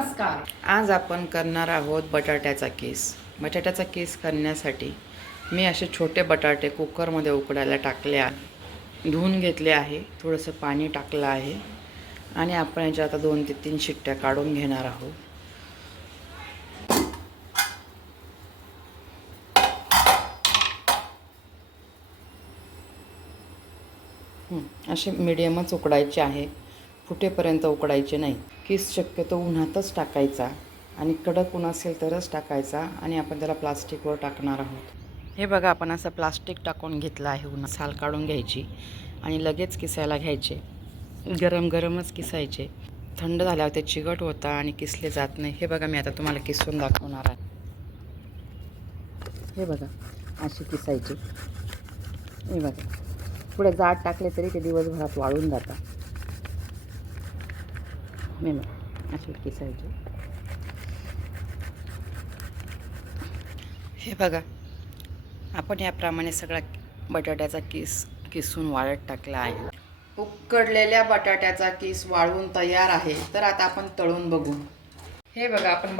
नमस्कार. आज आपण करणार आहोत बटाट्याचा कीस. बटाट्याचा कीस करण्यासाठी मी असे छोटे बटाटे कुकरमध्ये उकडायला टाकले आहे, धुवून घेतले आहे, थोडंसं पाणी टाकलं आहे आणि आपण याच्या आता 2 ते 3 शिट्ट्या काढून घेणार आहोत. असे मीडियमच उकडायचे आहे, फुटेपर्यंत उकडायचे नाही. कीस शक्यतो उन्हातच टाकायचा आणि कडक ऊन असेल तरच टाकायचा आणि आपण त्याला प्लास्टिकवर टाकणार आहोत. हे बघा, आपण असं प्लास्टिक टाकून घेतलं आहे. उन्हात साल काढून घ्यायची आणि लगेच किसायला घ्यायचे. गरम गरमच किसायचे, थंड झाल्यावर ते चिकट होता आणि किसले जात नाही. हे बघा, मी आता तुम्हाला किसून दाखवणार आहे. हे बघा, अशी किसायची. हे बघा, पुढे जाड टाकले तरी ते दिवसभरात वाळून जातात. मी बघा अशी किसायची. हे बघा, आपण याप्रमाणे सगळा बटाट्याचा किसून वाळत टाकला आहे. उकडलेल्या बटाट्याचा किस वाळून तयार आहे. तर आता आपण तळून बघू. हे बघा, आपण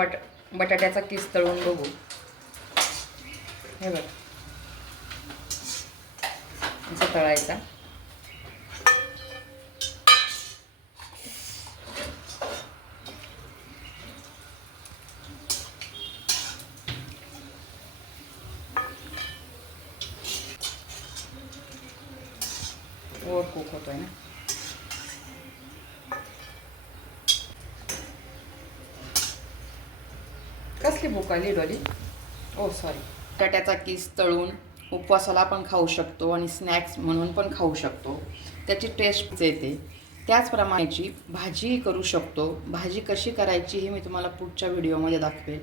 बटाट्याचा किस तळून बघू. हे बघा, असं तळायचा. ओव्हर कुक होतोय ना. कसली भूक आली डॉली? ओ सॉरी. बटाट्याचा किस तळून उपवासाला पण खाऊ शकतो आणि स्नॅक्स म्हणून पण खाऊ शकतो. त्याची टेस्ट येते. त्याचप्रमाणेची भाजीही करू शकतो. भाजी कशी करायची हे मी तुम्हाला पुढच्या व्हिडिओमध्ये दाखवेल.